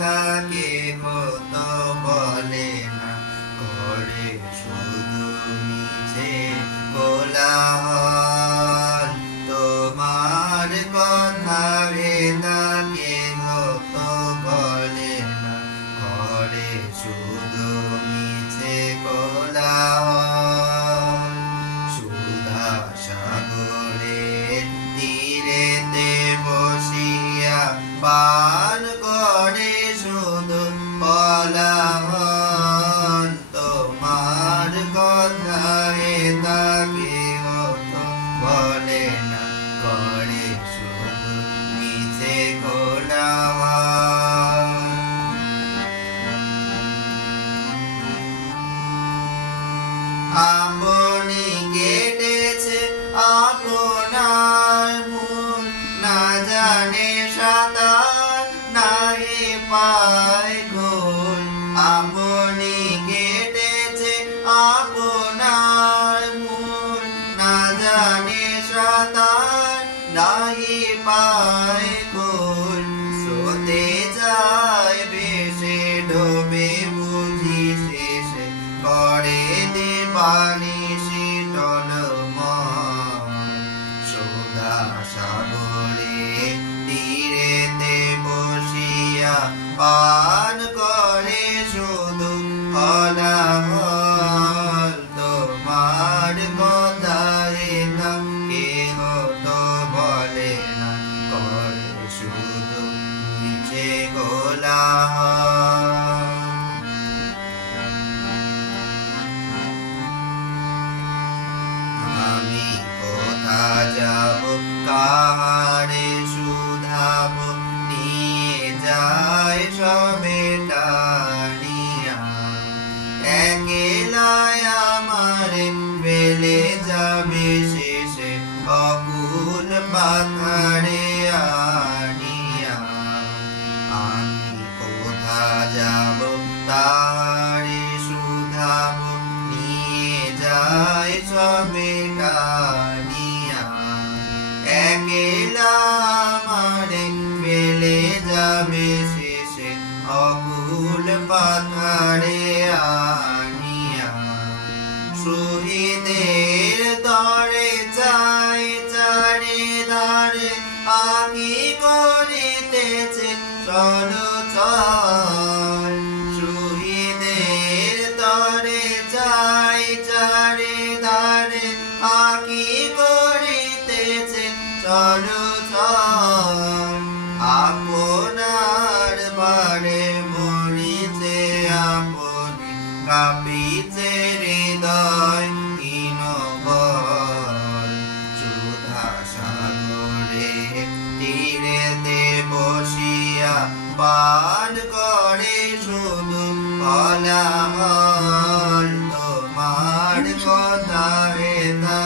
তা কেহ তো বলে না, করে শুধু মিছে কোলাহল। তোমার কথা ভেদা কেহ তো বলে না, করে শুধু মিছে কোলাহল। সুধা সাগরের তীরেতে বসিয়া পান করে শুধু কোলাহল। তোমার কথা ভেদা কেহ তো বলে না, করে শুধু মিছে কোলাহল। আপনি কেটেছে আপনার মূল, না জানে সাঁতার নাহি পায় গোল। আপনি কেটেছে আপনার মূল, না জানে সাঁতার নাহি পায় গোল। স্রোতে যায় ভেসে ডোবে বুঝি শেষে, করে দে পানি শীতল মন। সুধা সাগরে তীরেতে বসিয়া পান করে শুধু কোলাহল। তোমার কথা ভেদা কেহ তো বলে না, করে শুধু মিছে কোলাহল। আমি কোথা যাব, কাহারে শুধাব, নিয়ে যায় সবে টানিয়া। একলাই আমারে ফেলে যাবে শেষে অকুল পাথারে আনিয়া। আমি কোথা যাব, তাহারে শুধাব, নিয়ে যায় সবে টানিয়া। একলা আমারে ফেলে যাবে শেষে অকুল পাথারে আনিয়া। শহীদের দরে চাই চারে ধারে, আমি করিতেছে চলো চল। শহীদের দরে চাই চারে ধারে, আকি করিতেছে চলো চল। আপনার বারে মরিছে আপনি, কাঁপিছে হৃদয় দীনবল। সুধা সাগরে তীরেতে বসিয়া পান করে শুধু কোলাহল। তোমার কথা ভেদা